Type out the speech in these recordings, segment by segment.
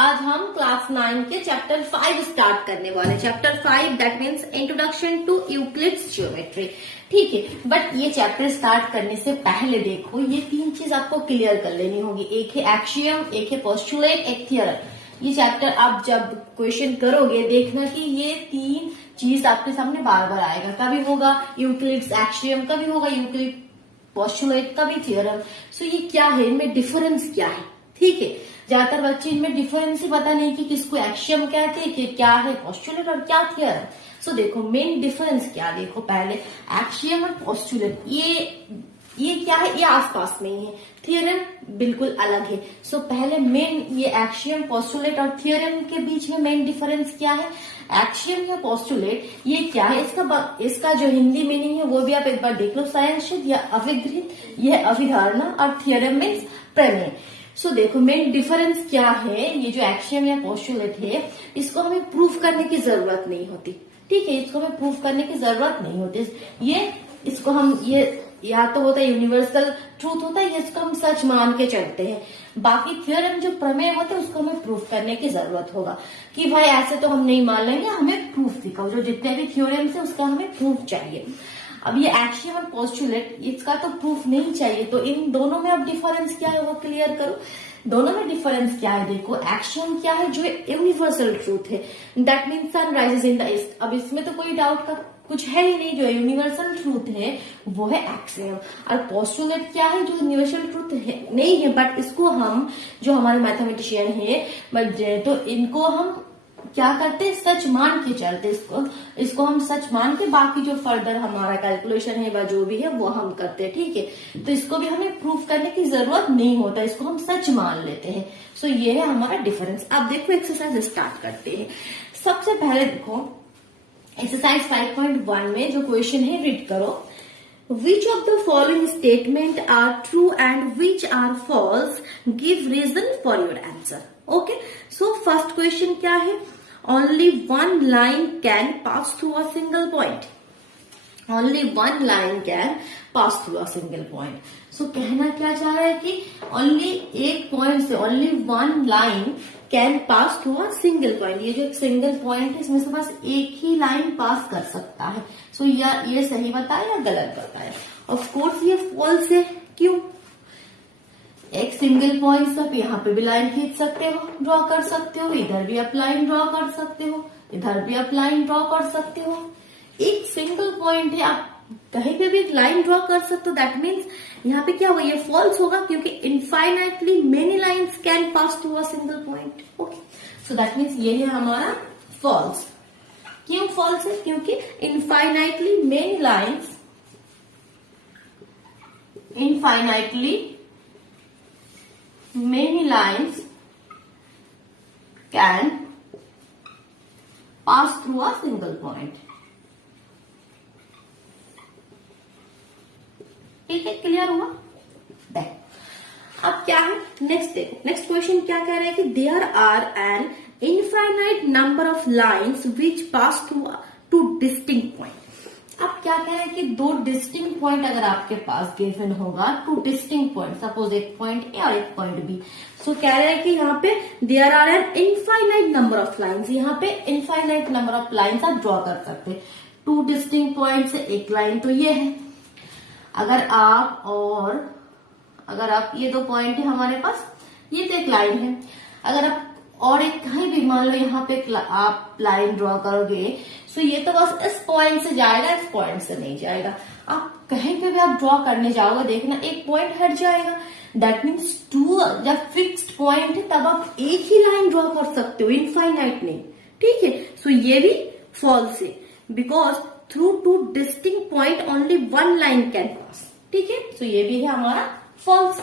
आज हम क्लास 9 के चैप्टर 5 स्टार्ट करने वाले। Chapter 5 that means introduction to Euclid's geometry. ठीक है, बट ये चैप्टर स्टार्ट करने से पहले देखो ये तीन चीज आपको क्लियर कर लेनी होगी। एक है एक्सियम, एक है पोस्टुलेट, एक थ्योरम। ये चैप्टर आप जब क्वेश्चन करोगे देखना कि ये तीन चीज आपके सामने बार बार आएगा। कभी होगा यूक्लिड्स एक्सियम, कभी होगा यूक्लिड पोस्टुलेट, कभी थ्योरम। सो ये क्या है, इनमें डिफरेंस क्या है। ठीक है, ज्यादातर बच्चे इनमें डिफरेंस ही पता नहीं कि किसको एक्सियम कहते हैं, कि क्या है पोस्टुलेट और क्या थ्योरम। सो देखो मेन डिफरेंस क्या, देखो पहले एक्सियम और पोस्टुलेट ये क्या है, ये आसपास में ही है। थ्योरम बिल्कुल अलग है। सो पहले मेन ये एक्सियम, पोस्टुलेट और थ्योरम के बीच में मेन डिफरेंस क्या है। एक्सियम या पोस्टुलेट ये क्या है, इसका जो हिंदी मीनिंग है वो भी आप एक बार देख लो। सायंशित या अविगृहित, यह अभिधारणा, और थ्योरम मीन्स प्रमेय। सो देखो मेन डिफरेंस क्या है। ये जो एक्सियम या पोस्टुलेट है इसको हमें प्रूफ करने की जरूरत नहीं होती। ठीक है, इसको हमें प्रूफ करने की जरूरत नहीं होती। इसको हम ये या तो होता है यूनिवर्सल ट्रूथ होता है, इसको हम सच मान के चलते हैं। बाकी थ्योरम जो प्रमेय होते हैं उसको हमें प्रूफ करने की जरूरत होगा कि भाई ऐसे तो हम नहीं मान लेंगे, हमें प्रूफ दिखाओ। जो जितने भी थ्योरम्स है उसका हमें प्रूफ चाहिए। अब ये एक्सियम और पोस्टुलेट इसका तो प्रूफ नहीं चाहिए, तो इन दोनों में अब डिफरेंस क्या है वो क्लियर करो। दोनों में डिफरेंस क्या है देखो। एक्सियम क्या है, जो यूनिवर्सल ट्रूथ है, that means sun rises in the east. अब इसमें तो कोई डाउट का कुछ है ही नहीं, जो यूनिवर्सल ट्रूथ है वो है एक्सियम। और पोस्टुलेट क्या है, जो यूनिवर्सल ट्रूथ है नहीं है, बट इसको हम जो हमारे मैथमेटिशियन है तो इनको हम क्या करते हैं, सच मान के चलते। इसको हम सच मान के बाकी जो फर्दर हमारा कैलकुलेशन है व जो भी है वो हम करते हैं। ठीक है, तो इसको भी हमें प्रूफ करने की जरूरत नहीं होता, इसको हम सच मान लेते हैं। सो ये है हमारा डिफरेंस। अब देखो एक्सरसाइज स्टार्ट करते हैं। सबसे पहले देखो एक्सरसाइज 5.1 में जो क्वेश्चन है रीड करो। Which of the following statement are true and which are false? Give reason for your answer. Okay. So first question क्या है? Only one line can pass through a single point. Only one line can pass through a single point. So कहना क्या चाह रहा है कि only एक point से only one line can pass through a single point. ये जो एक सिंगल पॉइंट है इसमें से बस एक ही लाइन पास कर सकता है। सो ये सही बताया या गलत बताया। ऑफ कोर्स ये फॉल्स है। क्यों, एक सिंगल पॉइंट से आप यहाँ पे भी लाइन खींच सकते हो, ड्रॉ कर सकते हो, इधर भी आप लाइन ड्रॉ कर सकते हो, इधर भी आप लाइन ड्रॉ कर सकते हो। एक सिंगल पॉइंट है, आप कहीं पे भी एक लाइन ड्रॉ कर सकते हो। दैट मीन्स यहाँ पे क्या होगा, ये फॉल्स होगा क्योंकि infinitely many lines can pass through a single point. Okay, so that means ये है हमारा फॉल्स। क्यों फॉल्स है, क्योंकि infinitely many lines can pass through a single point. ठीक है, क्लियर हुआ। अब क्या है नेक्स्ट देखो। नेक्स्ट क्वेश्चन क्या कह रहा है कि there are an infinite number of lines which pass through two distinct point. अब क्या कह रहा है कि दो डिस्टिंक्ट पॉइंट अगर आपके पास गिवन होगा, टू डिस्टिंक्ट पॉइंट, सपोज एक पॉइंट ए और एक पॉइंट बी। सो कह रहा है कि यहाँ पे there are an infinite number of lines, यहाँ पे इनफाइनाइट नंबर ऑफ लाइन्स आप ड्रॉ कर सकते हैं। टू डिस्टिंक्ट पॉइंट से एक लाइन तो ये है। अगर आप ये दो पॉइंट है हमारे पास, ये तो एक लाइन है। अगर आप और एक कहीं भी मान लो यहाँ पे आप लाइन ड्रॉ करोगे, सो ये तो बस इस पॉइंट से जाएगा, इस पॉइंट से नहीं जाएगा। आप कहीं पे भी आप ड्रॉ करने जाओगे देखना एक पॉइंट हट जाएगा। दैट मीन्स टू जब फिक्स्ड पॉइंट है तब आप एक ही लाइन ड्रॉ कर सकते हो, इनफाइनाइट नहीं। ठीक है, सो ये भी फॉल्स है because through two distinct point only one line can pass. ठीक है, सो ये भी है हमारा फॉल्स।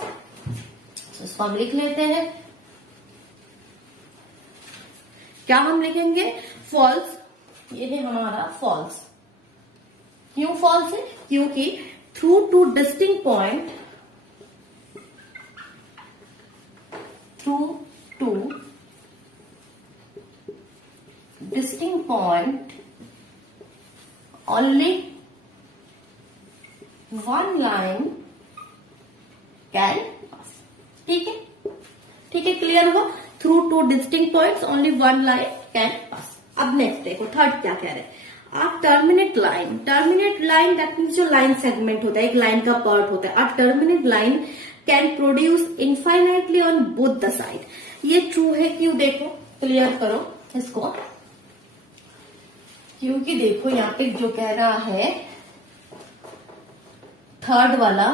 इसको हम लिख लेते हैं। क्या हम लिखेंगे, फॉल्स। ये है हमारा फॉल्स। क्यों फॉल्स है, क्योंकि through two distinct point, through two distinct point only one line can pass। ठीक है, क्लियर हुआ। Through two distinct points only one line can pass. अब नेक्स्ट देखो थर्ड क्या कह रहे हैं, आप टर्मिनेट लाइन दैट मीन्स जो लाइन सेगमेंट होता है, एक लाइन का पार्ट होता है, आप terminate line can produce infinitely on both the side. ये ट्रू है क्यों, देखो क्लियर करो इसको, क्योंकि देखो यहाँ पे जो कह रहा है थर्ड वाला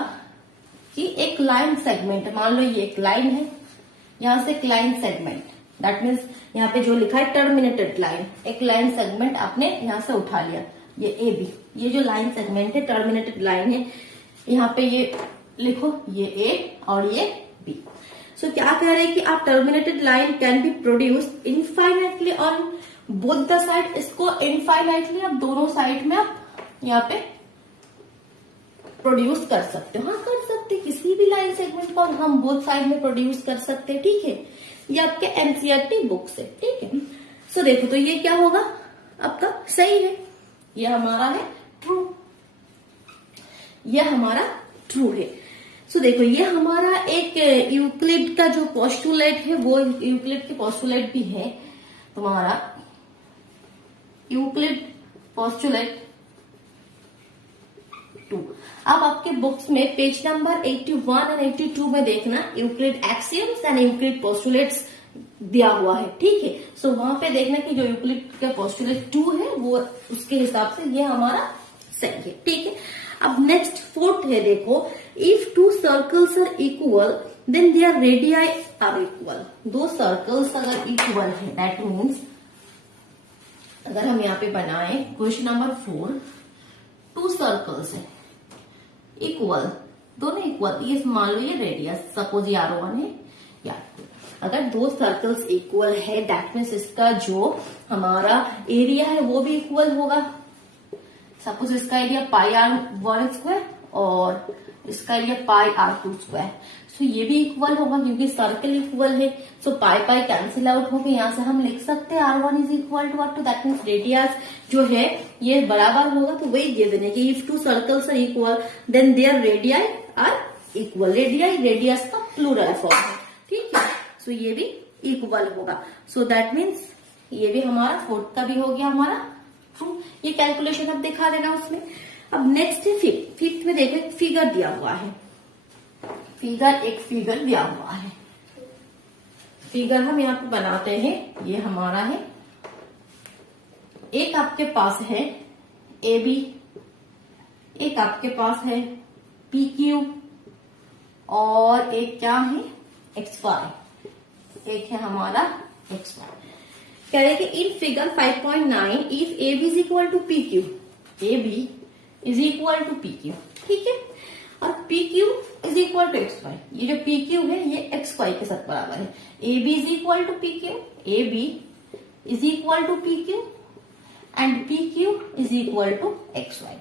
कि एक लाइन सेगमेंट, मान लो ये एक लाइन है, यहां से एक लाइन सेगमेंट, दैट मीन्स यहाँ पे जो लिखा है टर्मिनेटेड लाइन, एक लाइन सेगमेंट आपने यहां से उठा लिया, ये ए बी, ये जो लाइन सेगमेंट है टर्मिनेटेड लाइन है, यहाँ पे ये लिखो ये ए और ये बी। सो क्या कह रहे हैं कि आप terminated line can be produce infinitely on both the side. इसको इनफाइनाइटली आप दोनों साइड में आप यहाँ पे प्रोड्यूस कर सकते हो, हाँ कर सकते, किसी भी लाइन सेगमेंट को हम बोथ साइड में प्रोड्यूस कर सकते हैं, ठीक है। ये आपके एनसीईआरटी बुक से, ठीक है। सो देखो तो ये क्या होगा आपका, सही है, ये हमारा है ट्रू, ये हमारा ट्रू है। सो देखो ये हमारा एक यूक्लिड का जो पोस्टुलेट है, वो यूक्लिड के पोस्टुलेट भी है तुम्हारा, यूक्लिड पोस्टुलेट 2। अब आपके बुक्स में पेज नंबर 81 और 82 में देखना Euclid axioms and Euclid postulates दिया हुआ है, ठीक है। सो वहां पे देखना कि जो यूक्लिड का पोस्टुलेट 2 है वो उसके हिसाब से ये हमारा सही है, ठीक है। अब नेक्स्ट फोर्थ है, देखो if two circles are equal then their radii are equal. दो सर्कल्स अगर इक्वल है दैट मीन्स, अगर हम यहाँ पे बनाए क्वेश्चन नंबर 4, टू सर्कल्स है इक्वल, दोनों इक्वल, ये मान लो ये रेडियस, सपोज ये R1 है या अगर दो सर्कल्स इक्वल है दैट मीन्स इसका जो हमारा एरिया है वो भी इक्वल होगा। सपोज इसका एरिया πr1² और इसका एरिया πr2², सो ये भी इक्वल होगा क्योंकि सर्कल इक्वल है। सो पाई कैंसिल आउट होकर यहाँ से हम लिख सकते हैं R1 is equal to R2, that means radius जो है ये बराबर होगा। तो वही गिवन है कि if two circles are equal then their radii are equal. Radii radius का प्लूरल फॉर्म है, ठीक है। सो ये भी इक्वल होगा, सो दैट मीन्स ये भी हमारा फोर्थ का भी हो गया हमारा ट्रू। ये कैलकुलेशन अब दिखा देना उसमें। अब नेक्स्ट है फिफ्थ। फिफ्थ में देखो फिगर दिया हुआ है, एक फिगर दिया हुआ है, फिगर हम यहाँ पे बनाते हैं, ये हमारा है, एक आपके पास है ए बी, एक आपके पास है पी क्यू और एक क्या है एक्स वाई, एक है हमारा एक्स वाई। कह रहे कि in figure 5.9 if A B is equal to P Q, A B is equal to P Q, ठीक है, और P Q is equal to X Y. ये जो पी क्यू है ये एक्स वाई के साथ बराबर है। A B is equal to P Q, A B is equal to P Q and P Q is equal to X Y.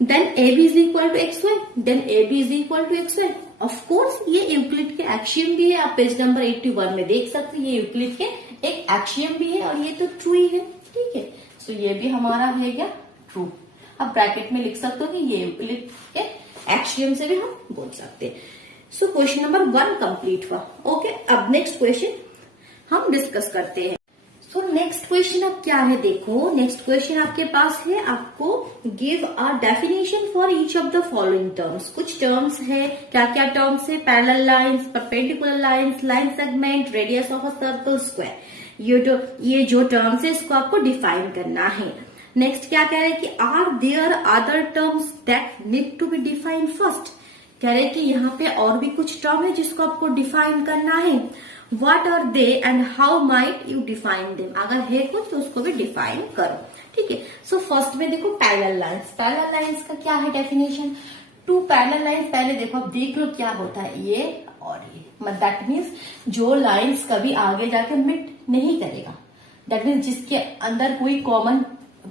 Then A B is equal to X Y, then A B is equal to X Y. Of course ये Euclid के axiom भी है, आप page number 81 में देख सकते हैं, ये यूक्लिड के एक एक्सियम भी है और ये तो ट्रू ही है, ठीक है। सो ये भी हमारा है क्या ट्रू। अब ब्रैकेट में लिख सकते हो कि ये यूक्लिड के एक्सियम से भी हम बोल सकते हैं। सो क्वेश्चन नंबर 1 कंप्लीट हुआ, ओके। अब नेक्स्ट क्वेश्चन हम डिस्कस करते हैं। सो नेक्स्ट क्वेश्चन अब क्या है, देखो नेक्स्ट क्वेश्चन आपके पास है, आपको give a definition for each of the following terms. कुछ टर्म्स है, क्या क्या टर्म्स है, parallel lines, perpendicular lines, line segment, radius of a circle, square. ये जो टर्म्स है इसको आपको डिफाइन करना है। नेक्स्ट क्या कह रहे हैं कि are there other terms that need to be define first. कह रहे हैं कि यहाँ पे और भी कुछ टर्म है जिसको आपको डिफाइन करना है। What are they and how might you define them. अगर है कुछ तो उसको भी डिफाइन करो, ठीक है। सो फर्स्ट में देखो पैरेलल लाइंस। पैरेलल लाइंस का क्या है डेफिनेशन, टू पैरेलल लाइंस, पहले देखो अब देख लो क्या होता है, ये और ये, मतलब दैट मीन्स जो लाइंस कभी आगे जाके मिट नहीं करेगा, दैट मीन्स जिसके अंदर कोई कॉमन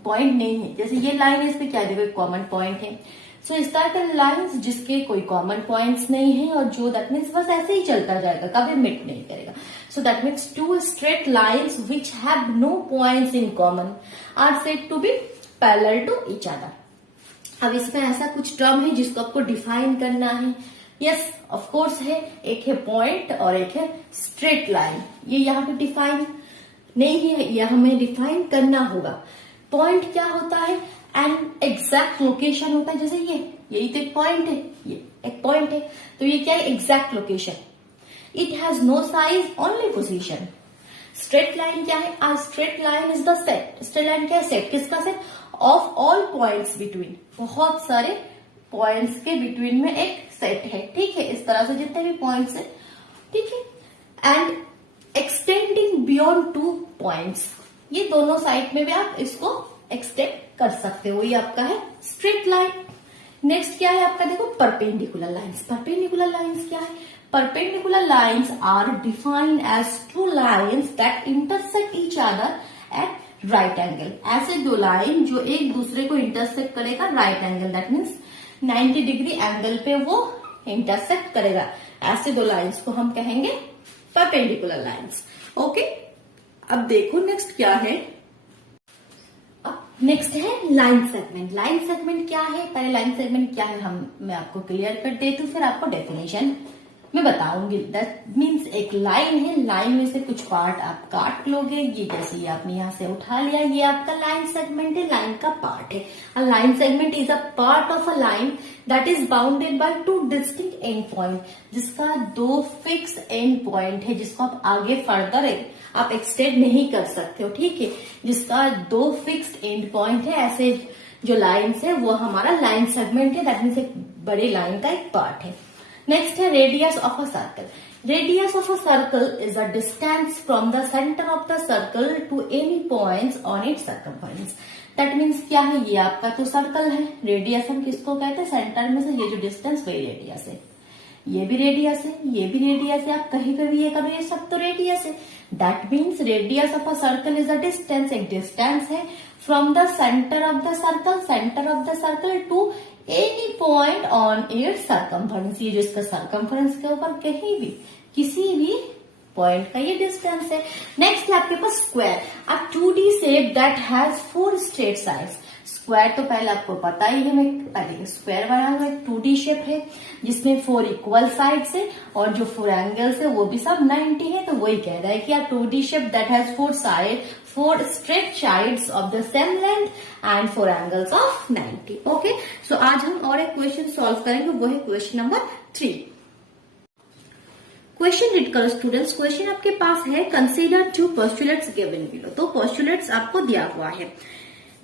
पॉइंट नहीं है। जैसे ये लाइन है, इसमें क्या देखो एक कॉमन पॉइंट है। सो इस तरह के लाइंस जिसके कोई कॉमन पॉइंट्स नहीं है और जो दैट मीन्स बस ऐसे ही चलता जाएगा, कभी मिट नहीं करेगा। So that means two straight lines which have no points in common are said to be parallel to each other. अब इसमें ऐसा कुछ टर्म है जिसको आपको डिफाइन करना है। यस ऑफ कोर्स है, एक है पॉइंट और एक है स्ट्रेट लाइन। ये यहाँ पे डिफाइन नहीं है, यह हमें डिफाइन करना होगा। पॉइंट क्या होता है? एन एग्जैक्ट लोकेशन होता है, जैसे यही तो एक पॉइंट है, ये एक पॉइंट है, तो ये क्या है? Exact location. It has no size, only position. Straight line क्या है? A straight line is the set. Straight line क्या है? सेट। किसका set? Of all points between, बहुत सारे पॉइंट्स के बिटवीन में एक सेट है, ठीक है, इस तरह से जितने भी पॉइंट्स है, ठीक है। एंड एक्सटेंडिंग बियॉन्ड 2 पॉइंट्स, ये दोनों साइड में भी आप इसको एक्सटेंड कर सकते हो, ये आपका है स्ट्रेट लाइन। नेक्स्ट क्या है आपका? देखो परपेंडिकुलर लाइंस। परपेंडिकुलर लाइंस क्या है? Perpendicular lines are defined as two lines that intersect each other at right angle. ऐसे दो लाइन जो एक दूसरे को इंटरसेक्ट करेगा right angle, that means 90 degree angle पे वो इंटरसेक्ट करेगा। ऐसे दो लाइंस को हम कहेंगे परपेंडिकुलर लाइंस। ओके, अब देखो नेक्स्ट क्या है। अब नेक्स्ट है लाइन सेगमेंट। लाइन सेगमेंट क्या है? पहले लाइन सेगमेंट क्या है मैं आपको क्लियर कर देती हूँ, फिर आपको डेफिनेशन मैं बताऊंगी। दैट मीन्स एक लाइन है, लाइन में से कुछ पार्ट आप काट लोगे, ये जैसे ये आपने यहाँ से उठा लिया, ये आपका लाइन सेगमेंट है, लाइन का पार्ट है। A line segment is a part of a line that is bounded by 2 distinct and point, जिसका 2 फिक्स एंड पॉइंट है, जिसको आप आगे फर्दर आप एक्सटेंड नहीं कर सकते हो, ठीक है, जिसका 2 फिक्स्ड एंड पॉइंट है। ऐसे जो लाइन्स है वो हमारा लाइन सेगमेंट है, दैट मीन्स एक बड़ी लाइन का एक पार्ट है। नेक्स्ट है radius of a circle. Radius of a circle is a distance from the centre of the circle to any points on its circumference. That means क्या है? ये आपका तो सर्कल है, रेडियस हम किसको कहते हैं? सेंटर में से ये जो डिस्टेंस वही रेडियस है। ये भी रेडियस है, ये भी रेडियस है, आप कहीं पे भी ये करो, ये सब तो रेडियस है। That means radius of a circle is a distance, एक डिस्टेंस है from the centre of the circle, centre of the circle to any point on its circumference. ये जो इसका सर्कमफरेंस के ऊपर कहीं भी किसी भी पॉइंट का ये डिस्टेंस है। नेक्स्ट है आपके पास square, a 2D shape that has 4 straight sides. Square तो पहले आपको पता ही है, मैं पहले स्क्वायर बना हुआ एक 2D शेप है जिसमें 4 इक्वल साइड्स है और जो 4 एंगल्स है वो भी सब 90 है। तो वही कह रहा है कि 2D shape that has 4 straight sides of the same length and 4 angles of 90. Okay, so आज हम और एक क्वेश्चन सॉल्व करेंगे, वो है क्वेश्चन नंबर 3। क्वेश्चन रीड करो स्टूडेंट्स। क्वेश्चन आपके पास है कंसीडर 2 postulates given below। तो postulates आपको दिया हुआ है,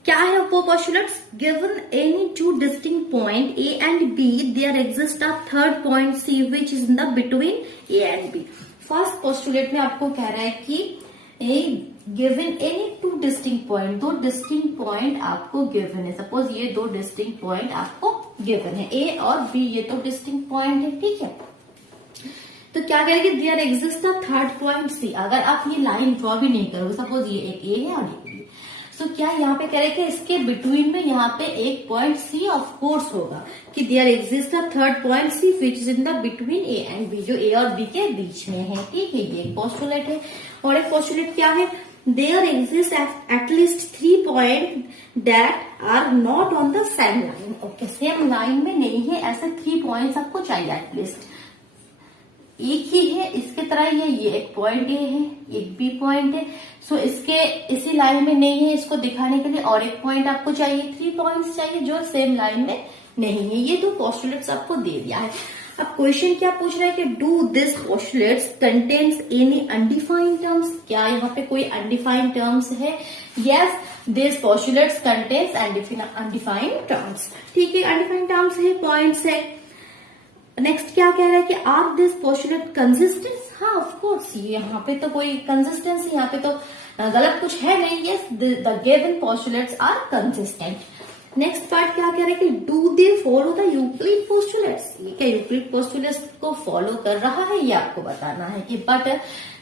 क्या है वो postulates? Given any 2 distinct point A and B, there exists a third point C which is in the between A and B। First postulate में आपको कह रहा है कि given any 2 distinct point, 2 distinct point आपको गिवन है। Suppose ये 2 distinct point आपको गिवन है, ए और बी, ये तो डिस्टिंक्ट पॉइंट है, ठीक है। तो क्या करेंगे? There exist a third point C. अगर आप ये लाइन ड्रॉ भी नहीं करोगे, सपोज ये एक ए है और एक बी, तो क्या यहाँ पे कह रहे कि इसके बिटवीन में यहाँ पे एक पॉइंट सी ऑफ कोर्स होगा कि there exist a third point C which is in the between A and B, जो ए और बी के बीच में है, ठीक है, ये एक पोस्टुलेट है। और एक पोस्टुलेट क्या है? There exists at least 3 points that are not on the same line। Okay, same line में नहीं है, ऐसे 3 points आपको चाहिए एटलीस्ट। एक ही है, इसके तरह ही है, ये एक पॉइंट ए है, एक बी पॉइंट है, सो इसके इसी लाइन में नहीं है, इसको दिखाने के लिए और एक पॉइंट आपको चाहिए, 3 पॉइंट्स चाहिए जो सेम लाइन में नहीं है। ये 2 postulates आपको दे दिया है। अब क्वेश्चन क्या पूछ रहा है कि do this postulates contains any undefined terms. क्या यहाँ पे कोई अनडिफाइंड टर्म्स है? Yes, this postulates contains undefined terms, ठीक है, अनडिफाइंड टर्म्स है, पॉइंट्स है। नेक्स्ट क्या कह रहा है कि आर दिस postulate कंसिस्टेंट? हाँ ऑफ कोर्स, ये यहाँ पे तो कोई कंसिस्टेंसी, यहाँ पे तो गलत कुछ है नहीं। Yes, the given postulates are consistent. Next part क्या कह रहा है कि do they follow the Euclid postulates. ये क्या यूक्लिड पोस्टुलेट्स को फॉलो कर रहा है, ये आपको बताना है कि बट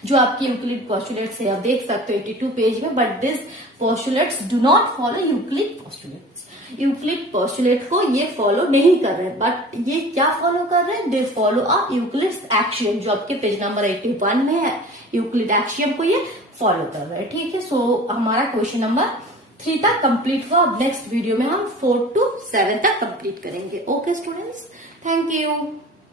जो आपकी यूक्लिड पोस्टुलेट्स है, आप देख सकते हो 82 पेज में, but this postulates do not follow Euclid postulates. Euclid postulate को ये फॉलो नहीं कर रहे, बट ये क्या फॉलो कर रहे हैं? They follow a Euclid axiom, जो आपके पेज नंबर 81 में है, यूक्लिड एक्सियम को ये फॉलो कर रहे हैं, ठीक है। सो हमारा क्वेश्चन नंबर 3 तक कंप्लीट हुआ। अब नेक्स्ट वीडियो में हम 4 to 7 तक कंप्लीट करेंगे। Okay students, thank you.